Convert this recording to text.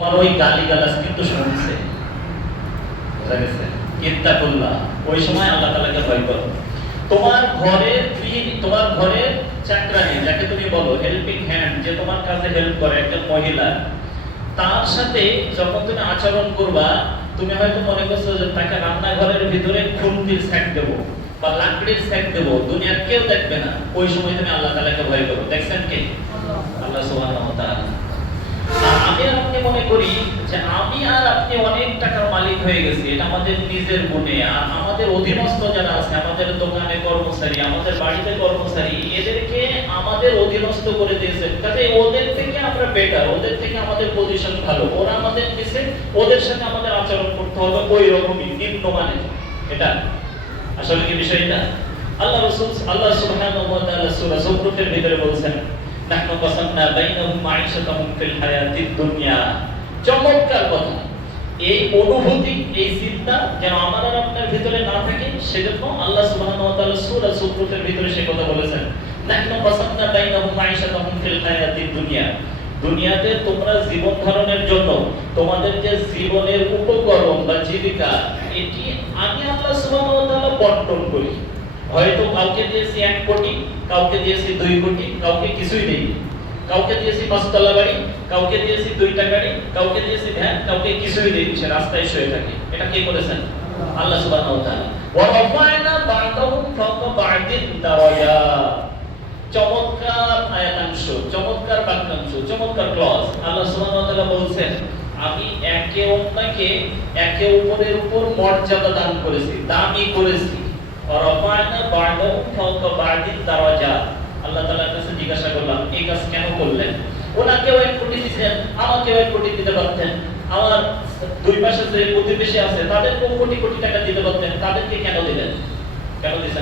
তোমার ওই গালিগালাজ কিন্তু শুনছে, বুঝা গেছে? ইত্তাকুল্লাহ, ওই সময় আল্লাহ তাআলাকে ভয় করো। তোমার ঘরের গৃহিণী, তোমার ঘরের চাকরানী, যাকে তুমি বলো হেল্পিং হ্যান্ড, যে তোমার কাজে হেল্প করে, একজন মহিলা, তার সাথে যখন তুমি আচরণ করবা, তুমি হয়তো মনে করছো যে তাকে রান্নাঘরের ভিতরে খুন্তির সেক দেবো বা লাকড়ির সেক দেবো, দুনিয়ার কেউ দেখবে না, ওই সময় তুমি আল্লাহ তাআলাকে ভয় করো। দেখছেন কে? আল্লাহ সুবহানাহু ওয়া তাআলা। আর আমি আর আপনি মনে করি যে আমি আর আপনি অনেক টাকার মালিক হয়ে গেছি, এটা আমাদের নিজের গুণে। আর আমাদের অধীনস্থ যারা আছে, আমাদের দোকানে কর্মচারী, আমাদের বাড়িতে কর্মচারী, এদেরকে আমাদের অধীনস্থ করে দিয়েছে, কাজে ওদের থেকে আমরা বেটার, ওদের থেকে আমাদের পজিশন ভালো, ওরা আমাদের নিচে, ওদের সাথে আমাদের আচরণ করতে হবে ওই রকমই নিম্নমানের। এটা আসলে কি বিষয়টা? আল্লাহ রাসূল আল্লাহ সুবহানাহু ওয়া তাআলা সূরা যুখরুফের ভিতরে বলেছেন, নাহনু কাসামনা বাইনাহুম মাঈশাতাহুম ফিল হায়াতিদ দুনিয়া। চমৎকার কথা। এই অনুভূতি, এই চিন্তা যেন আমার আর আপনার ভিতরে না থাকে, সেজন্য আল্লাহ সুবহানাহু ওয়া তাআলা সূরা যুখরুফের ভিতরে সে কথা বলেছেন, নাহনু কাসামনা বাইনাহুম মাঈশাতাহুম ফিল হায়াতিদ দুনিয়া। দুনিয়াতে তোমরা জীবন ধারণের জন্য তোমাদের যে জীবনের উপকরণ বা জীবিকা, এটি আমি আল্লাহ সুবহানাহু ওয়া তাআলা বণ্টন করি। হয়তো কাউকে দিয়েছি 1 কোটি, কাউকে দিয়েছি 2 কোটি, কাউকে কিছুই দেইনি। কাউকে দিয়েছি 5 তলা বাড়ি, কাউকে দিয়েছি 2টা গাড়ি, কাউকে দিয়েছি ভ্যান, কাউকে কিছুই দেইনি, সে রাস্তায় শুয়ে থাকে। এটা কে করেছেন? আল্লাহ সুবহানাহু ওয়া তাআলা। ওয়া রাফা'না বা'দাহুম ফাওকা বা'দিন দারাজাত। চমৎকার আয়াতাংশ, চমৎকার বাক্যাংশ, চমৎকার ক্লজ। আল্লাহ সুবহানাহু ওয়া তাআলা বলছেন, আমি একে অন্যকে একে অপরের উপর মর্যাদা দান করেছি, দামি করেছি। রাফা'না বা'দাহুম ফাওকা বা'দিন দারাজাত। আল্লাহ তাআলার কাছে জিজ্ঞাসা করলাম, এই কাজ কেন করলেন? ওনাকেও 1 কোটি দিয়েছেন, আমাকেও 1 কোটি দিতে পারতেন। আমার দুই পাশে যে প্রতিবেশী আছে, তাদেরকেও কোটি কোটি টাকা দিতে পারতেন, তাদেরকে কেন দিলেন? কেন দিলেন?